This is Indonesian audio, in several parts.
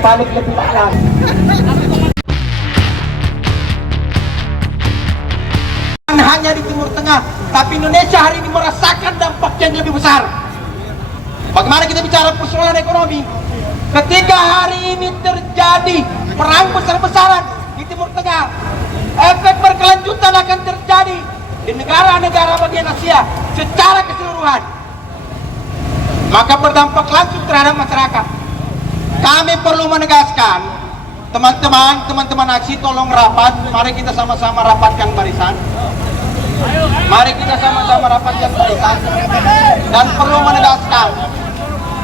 balik lebih malas. Hanya di Timur Tengah, tapi Indonesia hari ini merasakan dampak yang lebih besar. Bagaimana kita bicara persoalan ekonomi? Ketika hari ini terjadi perang besar-besaran di Timur Tengah, efek berkelanjutan akan terjadi di negara-negara bagian Asia secara keseluruhan. Maka berdampak langsung terhadap masyarakat. Kami perlu menegaskan, teman-teman aksi tolong rapat, mari kita sama-sama rapatkan barisan. Mari kita sama-sama rapatkan barisan. Dan perlu menegaskan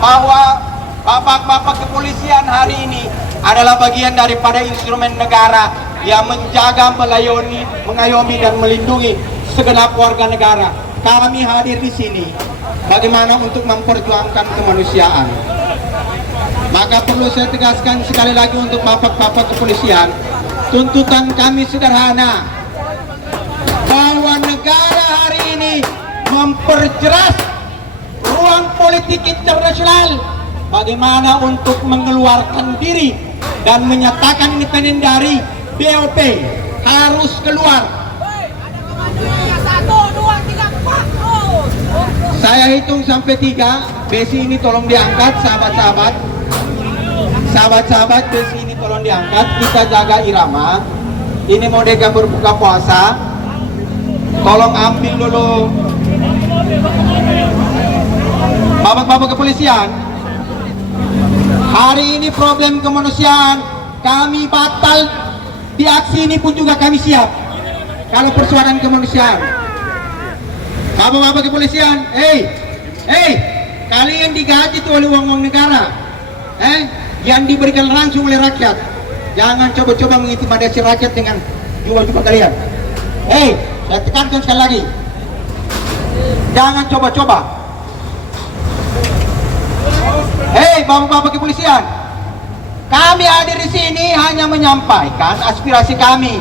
bahwa bapak-bapak kepolisian hari ini adalah bagian daripada instrumen negara yang menjaga, mengayomi dan melindungi segenap warga negara. Kami hadir di sini bagaimana untuk memperjuangkan kemanusiaan. Maka perlu saya tegaskan sekali lagi untuk bapak-bapak kepolisian, tuntutan kami sederhana, bahwa negara hari ini memperjelas ruang politik internasional bagaimana untuk mengeluarkan diri dan menyatakan independen dari BOP, harus keluar. Saya hitung sampai 3. Besi ini tolong diangkat, sahabat-sahabat. Sahabat-sahabat, besi ini tolong diangkat. Kita jaga irama. Ini mau Deka berbuka puasa. Tolong ambil dulu. Bapak-bapak kepolisian, hari ini problem kemanusiaan kami batal. Di aksi ini pun juga kami siap kalau persoalan kemanusiaan. Bapak-bapak kepolisian, kalian digaji tuh oleh uang-uang negara, yang diberikan langsung oleh rakyat. Jangan coba-coba mengintimidasi rakyat dengan jual-jual kalian. Saya tekankan sekali lagi, jangan coba-coba. Bapak-bapak kepolisian, kami hadir di sini hanya menyampaikan aspirasi kami.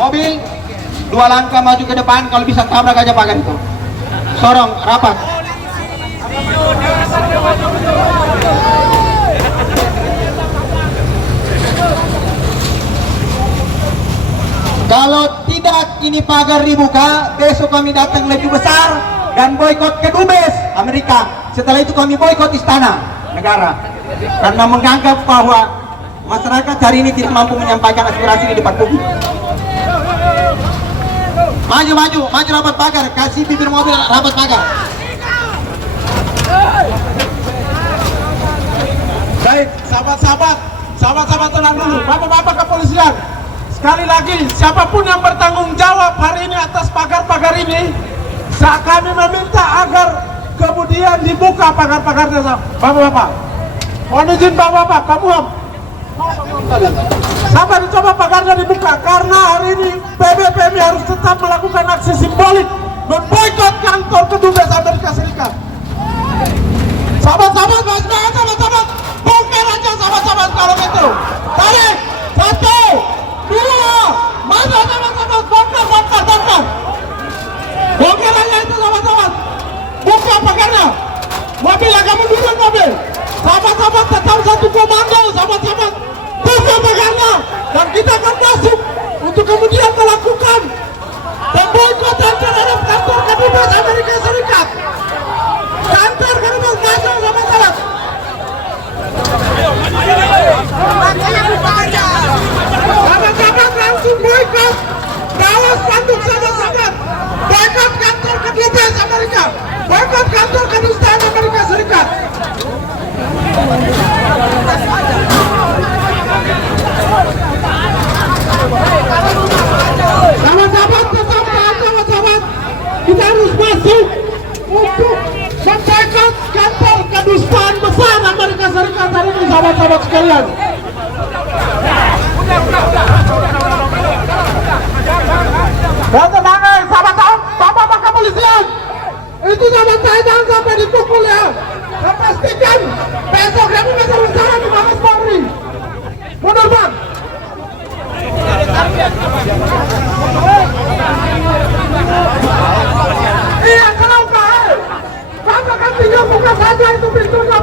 Mobil 2 langkah maju ke depan, kalau bisa tabrak aja pagar itu. Sorong, rapat. Kalau tidak ini pagar dibuka, besok kami datang lebih besar dan boikot ke Dubes Amerika. Setelah itu kami boikot istana negara karena menganggap bahwa masyarakat hari ini tidak mampu menyampaikan aspirasi di depan publik. Maju rapat pagar, kasih bibir mobil rapat pagar. Baik, sahabat-sahabat tenang dulu. Bapak-bapak kepolisian, sekali lagi siapapun yang bertanggung jawab hari ini atas pagar-pagar ini, kami meminta agar kemudian dibuka pagar-pagarnya. Bapak-bapak, mohon izin bapak-bapak, kamu sampai dicoba pagarnya dibuka karena hari ini PBPMI harus tetap melakukan aksi simbolik memboikot kantor kedubes Amerika Serikat. Sahabat-sahabat, sahabat-sahabat, bongkar aja sahabat-sahabat kalau gitu. Tarik, 1, 2, maju sahabat-sahabat, bongkar. Bongkar aja itu sahabat-sahabat. Buka pagarnya. Mobil agak mundurin mobil. Sahabat-sahabat tetap satu komando, sahabat-sahabat. Buka pagarnya dan kita akan masuk untuk kemudian melakukan pemboikotan terhadap kantor kedubes Amerika Serikat. Kantor kedubes masuk sahabat-sahabat. Sahabat-sahabat langsung boikot. Bawa spanduk sahabat-sahabat. Boikot kantor kedubes Amerika. Boikot kantor kedubes Amerika Serikat. Sahabat-sahabat, sahabat-sahabat, kita harus masuk untuk memboikot kantor kedubes besar Amerika Serikat hari ini, sahabat-sahabat sekalian. Dan tenang, sahabat-sahabat, bapak-bapak kepolisian, itu sahabat saya jangan sampai dipukul ya. Dan pastikan besok kami besar-besaran di Mabes Polri. Mundur bang. Iya, kalau kau, bapak kan tinggal buka saja itu pintunya.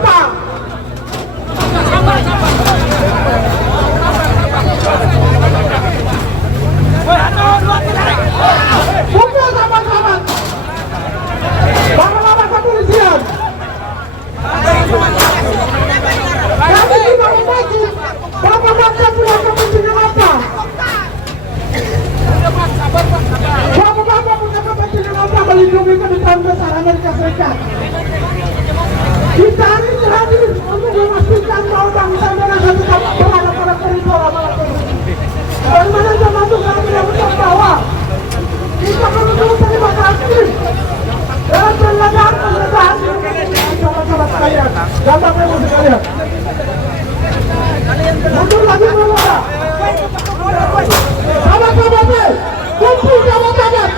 Kedutaan Besar Amerika Serikat. Kita hari ini hadir untuk memastikan bahwa bangsa Indonesia tetap berada pada koridor amanat konstitusi. Bagaimana termasuk kami yang betul bahwa kita perlu terlibat aktif dalam pengadaan sahabat-sahabat sekalian dan bapak ibu sekalian. Mundur lagi menolak. Sahabat-sahabatnya, kumpul sahabat-sahabat,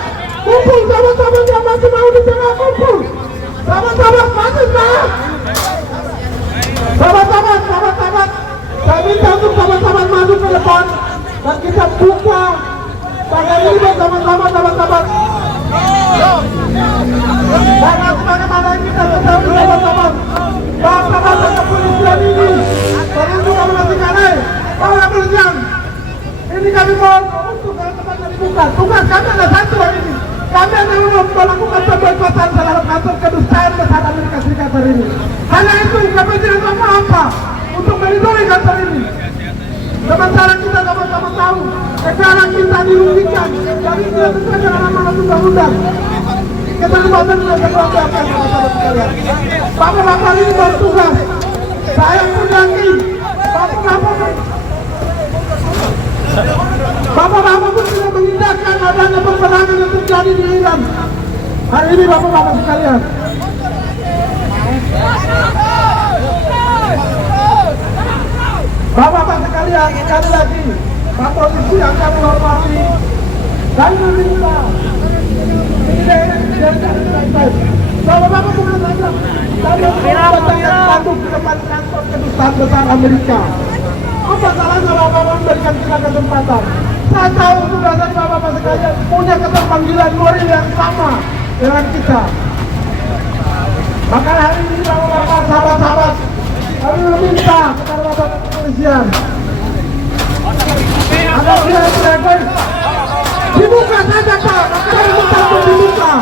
kumpul sahabat-sahabat yang masih mau di tengah kumpul. Sahabat-sahabat masih semangat. Sahabat-sahabat, saya minta untuk sahabat-sahabat maju ke depan dan kita buka pagar ini bersama-sama sahabat-sahabat. Karena sebagaimana yang kita ketahui sahabat-sahabat, bahwa kepolisian ini sering juga menantikan bahwa kepolisian ini kami mohon untuk tempatnya dibuka. Tugas kami ada satu hari ini. Kami hanya melakukan pemboikotan terhadap kantor kedutaan besar Amerika Serikat hari ini. Hanya itu, kami tidak tahu apa untuk melindungi kantor ini. Sementara kita sama-sama tahu negara kita dirugikan dari tidak sesuai dengan amanat undang-undang. Keterlibatan tidak terlalu sekalian. Bapak-bapak ini bertugas. Saya pun yakin Bapak-bapak pun tidak mengindahkan adanya peperangan yang terjadi di Iran. Hari ini bapak-bapak sekalian. Bapak-bapak sekalian, sekali lagi, Pak Polisi yang kami hormati dan meminta bapak-bapak bukan saja kami membacakan spanduk di depan kantor kedutaan besar Amerika. Apa salahnya bapak-bapak memberikan kita kesempatan? Saya tahu sudah dari bapak-bapak sekalian punya keterpanggilan moral yang sama dengan kita. Maka hari ini bapak-bapak, sahabat-sahabat, kami meminta kepada bapak kepolisian agar tidak dibuka saja Pak, maka kami minta untuk dibuka.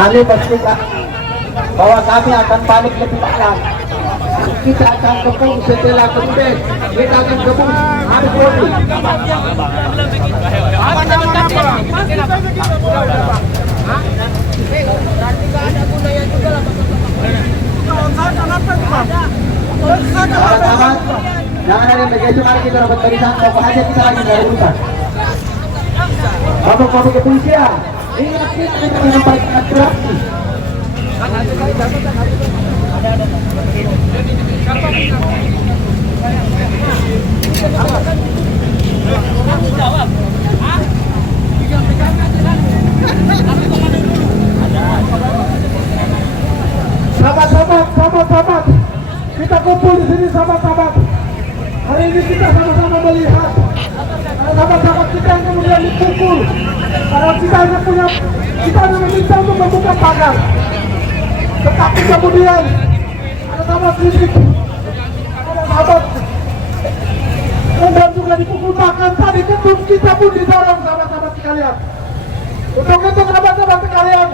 Kami pastikan bahwa kami akan balik lebih lama. Kita akan kepung setelah kemudian kita akan kepung hari Rabu. Sahabat-sahabat, jangan ada yang begitu, mari kita dapat barisan, pokok aja kita lagi dari urusan. Bapak-bapak kepolisian, ingat kita menyampaikan aspirasi. Sahabat-sahabat, kita kumpul di sini sahabat-sahabat. Hari ini kita sama-sama melihat sahabat-sahabat kita yang kemudian dipukul. Karena kita hanya meminta untuk membuka pagar. Tetapi kemudian ada sahabat fisik, ada sahabat dan juga dipukul, bahkan tadi gedung kita pun didorong sahabat-sahabat sekalian. Untuk itu sahabat-sahabat sekalian,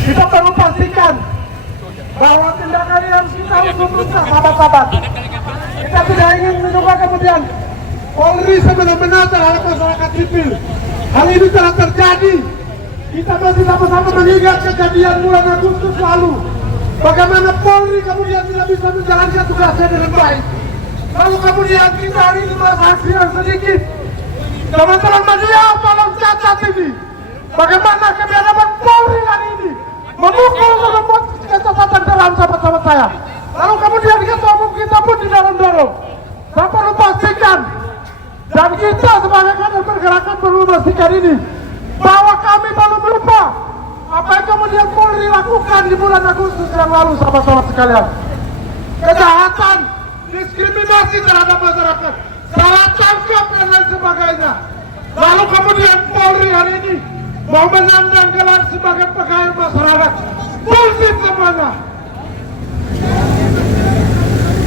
kita perlu pastikan bahwa tindakan yang kita usung sahabat-sahabat. Kita tidak ingin mencoba kemudian Polri sebenar-benar terhadap masyarakat sipil. Hal ini telah terjadi. Kita masih sama-sama mengingat kejadian bulan Agustus lalu. Bagaimana Polri kemudian tidak bisa menjalankan tugasnya dengan baik. Lalu kemudian kita hari ini saksi yang sedikit. Teman-teman media tolong catat ini. Bagaimana kebiadaban Polri hari ini memukul dan membuat kecacatan dalam sahabat-sahabat saya. Lalu kemudian ketua umum kita pun didorong-dorong. Saya perlu pastikan, dan kita sebagai kader pergerakan perlu memastikan ini, bahwa kami belum lupa apa yang kemudian Polri lakukan di bulan Agustus yang lalu sahabat-sahabat sekalian. Kejahatan, diskriminasi terhadap masyarakat, salah tangkap dan lain sebagainya. Lalu kemudian Polri hari ini mau menandang gelar sebagai pegawai masyarakat. Bullshit semuanya.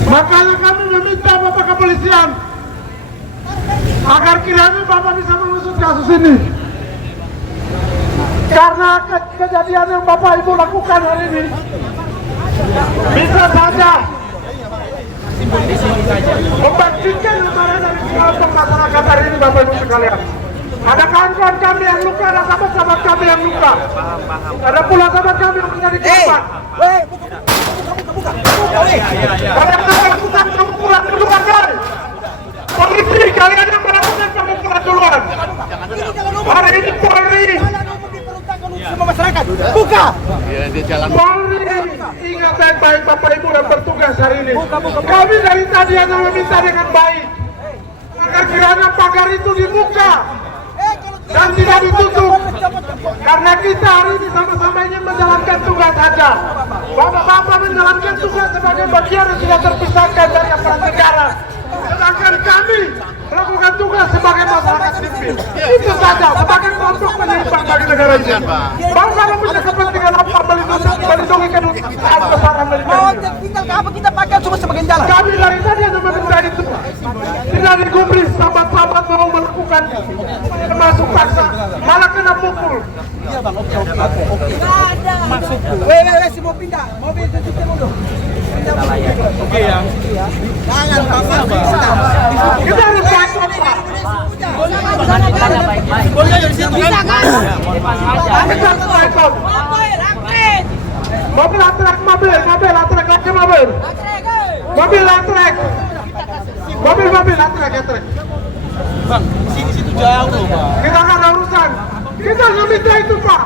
Makanya kami meminta Bapak Kepolisian agar kiranya Bapak bisa mengusut kasus ini. Karena kejadian yang Bapak Ibu lakukan hari ini bisa saja membangkitkan amarah dari kelompok masyarakat hari ini, Bapak Ibu sekalian. Ada kawan-kawan kami yang luka, ada sahabat-sahabat kami yang luka. Ada pula sahabat kami yang menjadi korban. Kalian melakukan pemukulan duluan, guys. Polisi, kalian yang melakukan pemukulan duluan. Hari ini Polri semua masyarakat, buka! Polri, ingat baik-baik Bapak Ibu yang bertugas hari ini. Kami dari tadi hanya meminta dengan baik agar kiranya pagar itu dibuka dan tidak ditutup, karena kita hari ini sama-sama ingin menjalankan tugas saja. Bapak-bapak menjalankan tugas sebagai bagian yang sudah terpisahkan dari aparat negara, sedangkan kami melakukan tugas sebagai masyarakat sipil. Itu saja, sebagai kelompok penyeimbang bagi negara ini. Bangsa punya kepentingan apa melindungi kedudukan besaran dari kami. Tinggal apa kita pakai cuma sebagian jalan. Kami dari tadi hanya meminta itu. Tidak digubris, sahabat-sahabat mau melakukan termasuk paksa, malah kena pukul. Iya bang, oke. Masuk. Weh, si mau pindah, mobil tutupnya dulu. Oke ya. Jangan bapak. Kita harus paksa, Pak. Boleh dari sini bisa kan? Kita harus paksa. Mobil latrek, mobil latrek. Bang, situ jauh loh bang. Kita nggak ada urusan. Kita nggak minta itu, Pak.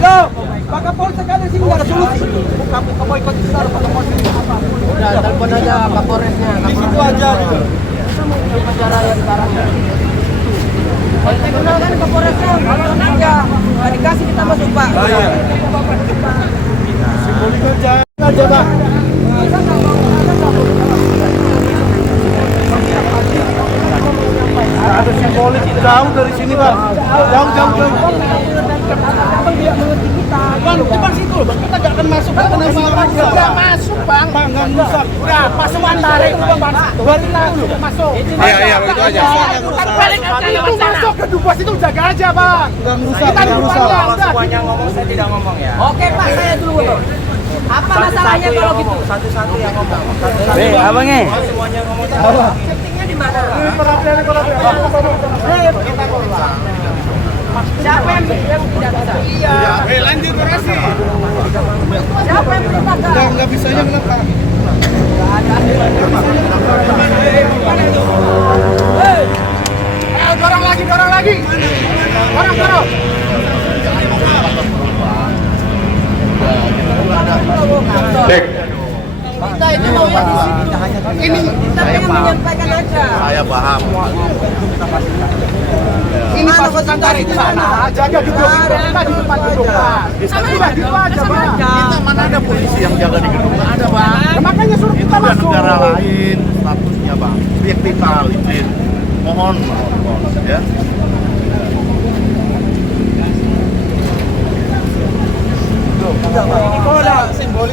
Loh, Pak Kapolri sekali sini nggak ada solusi. Buka boikot besar Pak Kapolri. Udah, telepon aja Kapolresnya. Di situ aja. Acara yang sekarang. Kenal kan Kapolresnya, kalau aja nggak dikasih kita masuk Pak. Simboliknya aja, Pak. Ada simbolik jauh dari sini, Bang. Jauh. Abang tidak mengerti kita. Bang, depan situ loh, Bang. Kita nggak akan masuk. Udah masuk, Bang. Bang, nggak rusak. Udah, masuk antara itu, Bang. Baru lalu masuk. Iya, begitu aja. Balik itu masuk ke Dubas itu jaga aja, Bang. Nggak rusak, Kita di depannya, udah. Semuanya ngomong, saya tidak ngomong ya. Oke, Pak, saya dulu, Bang. Apa masalahnya kalau gitu? Satu-satu yang ngomong. Abangnya. Semuanya ngomong. Settingnya di mana? Ini perhatian. Kita korban. Siapa yang tidak bisa? Iya. Lanjut orasi. Siapa yang perintahkan? Nggak bisanya kenapa? Dorong lagi. Dorong. Cek. Kita itu mau yang di situ. Kita pengen menyampaikan aja. Saya paham. Ini konsentrasi di sana. Jaga di gedung kita di depan gedung. Sudah gitu aja, Bang. Kita mana ada polisi yang jaga di gedung? Nggak ada, Bang. Ya, makanya suruh Itu kita udah masuk. negara lain statusnya, Bang. Objek vital izin. Mohon, ya.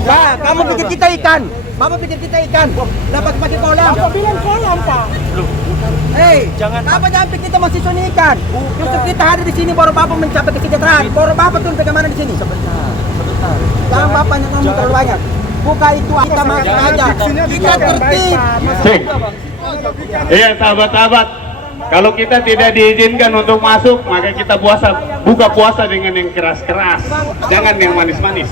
Pak, kamu pikir kita ikan? Bapak pikir kita ikan? Dapat pakai kolam? Apa bilang kolam, Pak? Jangan pikir kita masih suni ikan. Justru kita hadir di sini baru Bapak mencapai kesejahteraan. Baru Bapak turun bagaimana di sini? Sebentar. Jangan Bapak yang ngomong terlalu banyak. Buka itu kita masuk aja. Kita tertib. Cek. Iya, sahabat-sahabat. Kalau kita tidak diizinkan untuk masuk, maka kita buka puasa dengan yang keras-keras. Jangan yang manis-manis.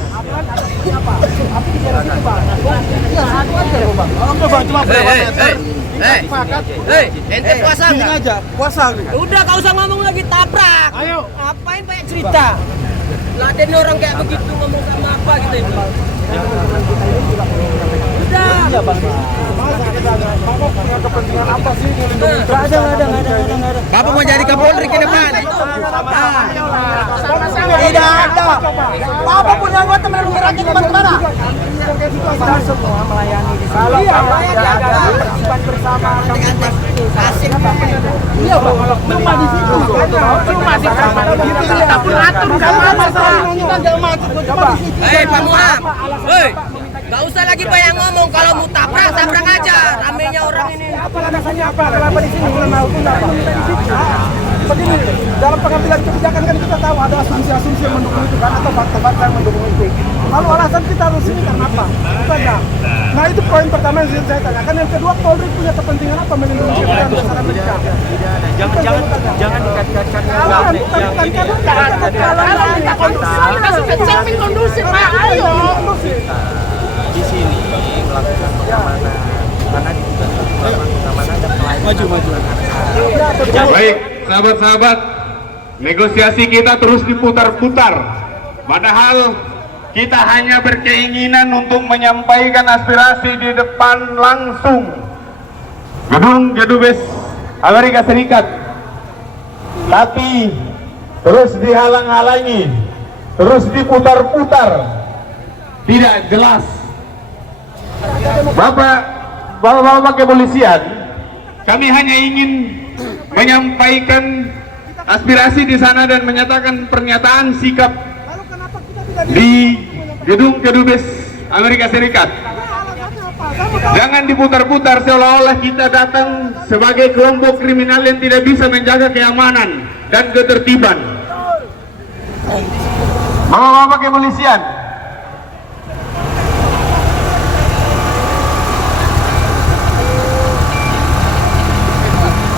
Ente puasa nggak? Puasa. Udah, kau usah ngomong lagi, tabrak. Ayo. Ngapain banyak cerita? Laden orang kayak begitu ngomong sama apa gitu ini. Udah. Bapak punya kepentingan apa sih melindungi? Nggak ada. Bapak mau jadi Kapolri ke depan? Tidak ada. Bapak punya anggota melindungi rakyat di mana-mana. Semua melayani di sana. Kewajiban bersama kami Asik. Iya, Bang. Cuma di situ. Cuma di sana. Kita pun atur enggak masalah. Kita enggak macet cuma di situ. Hei, Pak Muhammad. Hei. Gak usah lagi banyak ngomong, kalau mau tabrak aja. Ramenya orang ini. Apa landasannya apa? Kenapa di sini? Kenapa hukum apa? Begini, dalam pengambilan kebijakan kan kita tahu ada asumsi-asumsi yang mendukung itu kan, atau fakta-fakta yang mendukung itu. Lalu alasan kita harus ini karena apa? Itu aja. Nah itu poin pertama yang saya tanyakan. Yang kedua, Polri punya kepentingan apa melindungi kepentingan masyarakat mereka? Jangan dikait-kaitkan Samping kondusif, Pak. Ayo. di sini melakukan pengamanan karena di pengamanan ada pelayanan. Baik, sahabat-sahabat, negosiasi kita terus diputar-putar. Padahal kita hanya berkeinginan untuk menyampaikan aspirasi di depan langsung gedung Kedubes Amerika Serikat. Tapi terus dihalang-halangi, terus diputar-putar, tidak jelas. Bapak kepolisian, kami hanya ingin menyampaikan aspirasi di sana dan menyatakan pernyataan sikap di gedung Kedubes Amerika Serikat. Jangan diputar-putar seolah-olah kita datang sebagai kelompok kriminal yang tidak bisa menjaga keamanan dan ketertiban. Bapak kepolisian,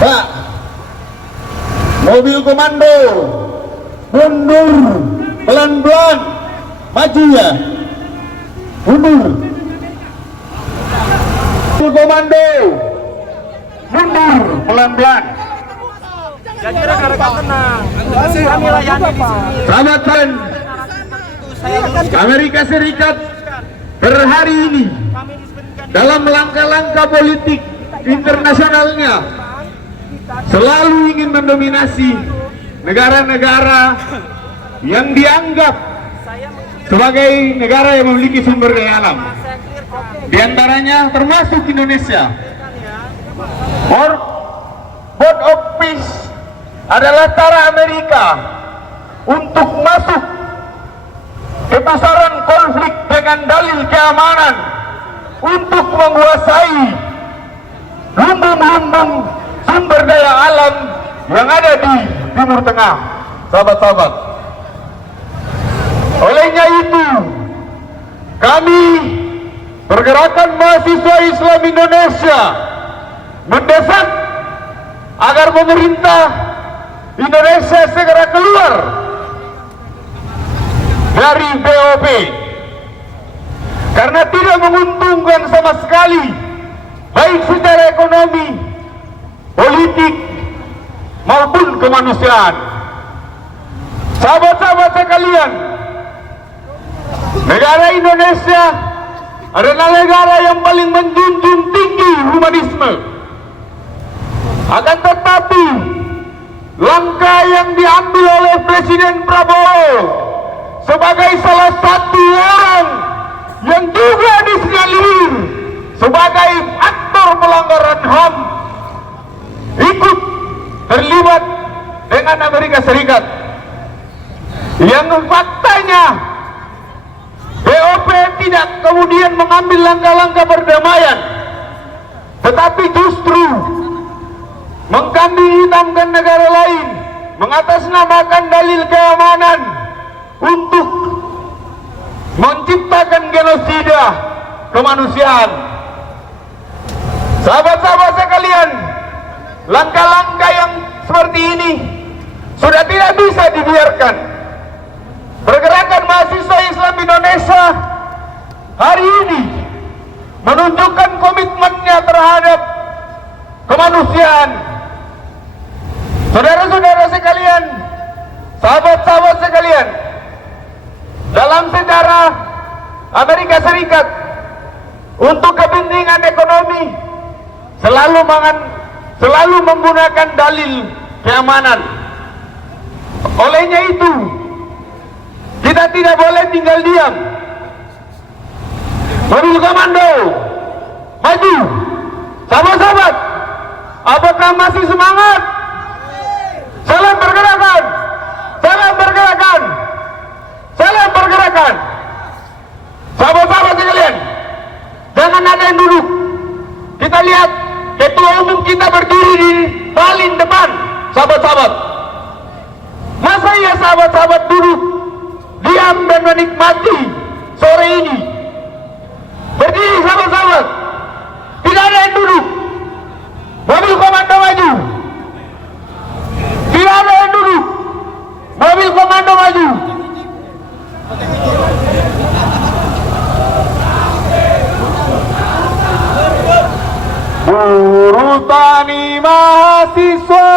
Pak, mobil komando mundur, pelan-pelan, maju ya, mundur. Mobil komando mundur, pelan-pelan. Jadi rekan-rekan tenang. Kami layani di sini. Selamat dan Amerika Serikat per hari ini dalam langkah-langkah politik internasionalnya selalu ingin mendominasi negara-negara yang dianggap sebagai negara yang memiliki sumber daya alam, di antaranya termasuk Indonesia. Board of Peace adalah cara Amerika untuk masuk ke pusaran konflik dengan dalil keamanan untuk menguasai lumbung-lumbung sumber daya alam yang ada di Timur Tengah, sahabat-sahabat. Olehnya itu, kami Pergerakan Mahasiswa Islam Indonesia mendesak agar pemerintah Indonesia segera keluar dari BOP karena tidak menguntungkan sama sekali, baik secara ekonomi, politik maupun kemanusiaan. Sahabat-sahabat sekalian, negara Indonesia adalah negara yang paling menjunjung tinggi humanisme. Akan tetapi langkah yang diambil oleh Presiden Prabowo sebagai salah satu orang yang juga disinyalir sebagai aktor pelanggaran HAM ikut terlibat dengan Amerika Serikat, yang faktanya BOP tidak kemudian mengambil langkah-langkah perdamaian, tetapi justru mengkambing hitamkan negara lain, mengatasnamakan dalil keamanan untuk menciptakan genosida kemanusiaan. Sahabat-sahabat sekalian, langkah-langkah yang seperti ini sudah tidak bisa dibiarkan. Pergerakan mahasiswa Islam Indonesia hari ini menunjukkan komitmennya terhadap kemanusiaan. Saudara-saudara sekalian, sahabat-sahabat sekalian, dalam sejarah Amerika Serikat untuk kepentingan ekonomi selalu menggunakan dalil keamanan. Olehnya itu, kita tidak boleh tinggal diam. Mobil komando maju. Sahabat-sahabat, apakah masih semangat? Salam pergerakan, salam pergerakan, salam pergerakan. Sahabat-sahabat sekalian, jangan ada yang duduk. Kita lihat ketua umum kita berdiri di paling depan. Sahabat-sahabat, masa ya sahabat-sahabat duduk diam dan menikmati sore ini? Berdiri sahabat-sahabat, tidak ada yang duduk. Mobil komando maju. Tidak ada yang duduk. Mobil komando maju. Buruh tani mahasiswa